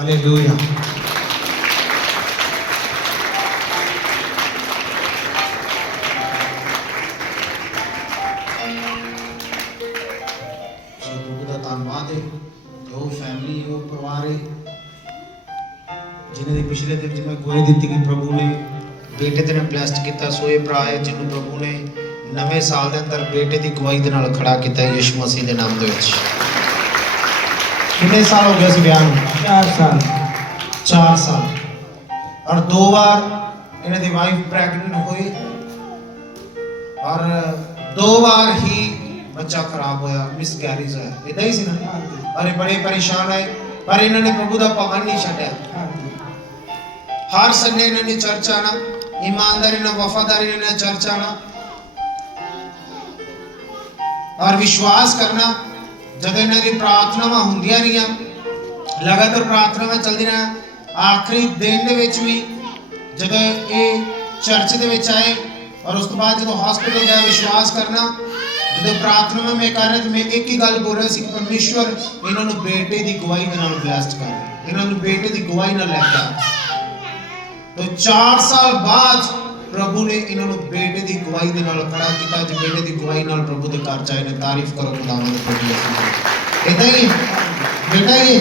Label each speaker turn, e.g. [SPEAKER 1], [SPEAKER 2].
[SPEAKER 1] Hallelujah ਸੋ ਪ੍ਰਭੂ ਦਾ ਧੰਨਵਾਦ ਹੈ ਕਿ ਫੈਮਿਲੀ ਉਹ ਪਰਿਵਾਰ ਹੈ ਜਿਨ੍ਹਾਂ ਦੇ ਪਿਛਲੇ ਦਿਨ ਜਿਵੇਂ ਗਵਾਹੀ ਦਿੱਤੀ ਕਿ ਪ੍ਰਭੂ ਨੇ ਬੇਟੇ ਤੇ ਨਾਲ ਬਲੈਸਡ ਕੀਤਾ ਸੋ ਭਰਾ ਹੈ, ਜਿਹਨੂੰ ਪ੍ਰਭੂ ਨੇ ਨਵੇਂ ਸਾਲ ਦੇ ਅੰਦਰ ਬੇਟੇ ਦੀ ਗਵਾਹੀ ਦੇ ਨਾਲ ਖੜਾ ਕੀਤਾ ਹੈ ਯਿਸੂ ਮਸੀਹ ਦੇ ਨਾਮ ਦੇ ਵਿੱਚ। ਕਿੰਨੇ ਸਾਲ ਹੋ ਗਏ ਸੀ ਵਿਆਹ ਨੂੰ?
[SPEAKER 2] ਚਾਰ ਸਾਲ।
[SPEAKER 1] 4 ਸਾਲ। ਔਰ ਦੋ ਵਾਰ ਇਹਨਾਂ ਦੀ ਵਾਈਫ ਪ੍ਰੈਗਨੈਂਟ ਹੋਈ। ਔਰ ਦੋ ਵਾਰ ਹੀ ਬੱਚਾ ਖਰਾਬ ਹੋਇਆ ਮਿਸਕੈਰੇਜ ਹੋਇਆ। ਇਦਾਂ ਹੀ ਸੀ ਨਾ? ਔਰ ਇਹ ਬੜੇ ਪਰੇਸ਼ਾਨ ਆਏ ਪਰ ਇਹਨਾਂ ਨੇ ਪ੍ਰਭੂ ਦਾ ਭਵਨ ਨਹੀਂ ਛੱਡਿਆ। ਹਰ ਸੰਡੇ ਇਹਨਾਂ ਨੇ ਚਰਚ ਆਣਾ ਇਮਾਨਦਾਰੀ ਨਾਲ ਵਫਾਦਾਰੀ ਨਾਲ ਚਰਚ ਆਣਾ ਔਰ ਵਿਸ਼ਵਾਸ ਕਰਨਾ ਜਦੋਂ ਇਹਨਾਂ ਦੀ ਪ੍ਰਾਰਥਨਾਵਾਂ ਹੁੰਦੀਆਂ ਰਹੀਆਂ, ਲਗਾਤਾਰ ਪ੍ਰਾਰਥਨਾਵਾਂ ਚੱਲਦੀਆਂ ਰਹੀਆਂ, ਆਖਰੀ ਦਿਨ ਦੇ ਵਿੱਚ ਵੀ ਜਦੋਂ ਇਹ ਚਰਚ ਦੇ ਵਿੱਚ ਆਏ ਔਰ ਉਸ ਤੋਂ ਬਾਅਦ ਜਦੋਂ ਹਸਪੀਟਲ ਗਿਆ ਵਿਸ਼ਵਾਸ ਕਰਨਾ, ਜਦੋਂ ਪ੍ਰਾਰਥਨਾ ਮੈਂ ਕਰ ਰਿਹਾ ਮੈਂ ਇੱਕ ਹੀ ਗੱਲ ਬੋਲ ਰਿਹਾ ਸੀ ਕਿ ਪਰਮੇਸ਼ਵਰ ਇਹਨਾਂ ਨੂੰ ਬੇਟੇ ਦੀ ਗਵਾਹੀ ਦੇ ਨਾਲ ਬਲੈਸਟ ਕਰ, ਇਹਨਾਂ ਨੂੰ ਬੇਟੇ ਦੀ ਗਵਾਹੀ ਨਾਲ ਲੈ ਕੇ ਤਾਂ 4 ਸਾਲ ਬਾਅਦ ਪ੍ਰਭੂ ਨੇ ਇਹਨਾਂ ਨੂੰ ਬੇਟੇ ਦੀ ਗਵਾਹੀ ਦੇ ਨਾਲ ਖੜਾ ਕੀਤਾ। ਅੱਜ ਬੇਟੇ ਦੀ ਗਵਾਹੀ ਨਾਲ ਪ੍ਰਭੂ ਦੇ ਘਰ ਚਾਏ ਨੇ। ਤਾਰੀਫ ਕਰੋ, ਖੁਦਾਵੰਦ ਪ੍ਰਭੂ ਯਿਸੂ ਦੀ। ਇਦਾਂ ਹੀ ਬੇਟਾ ਇਹ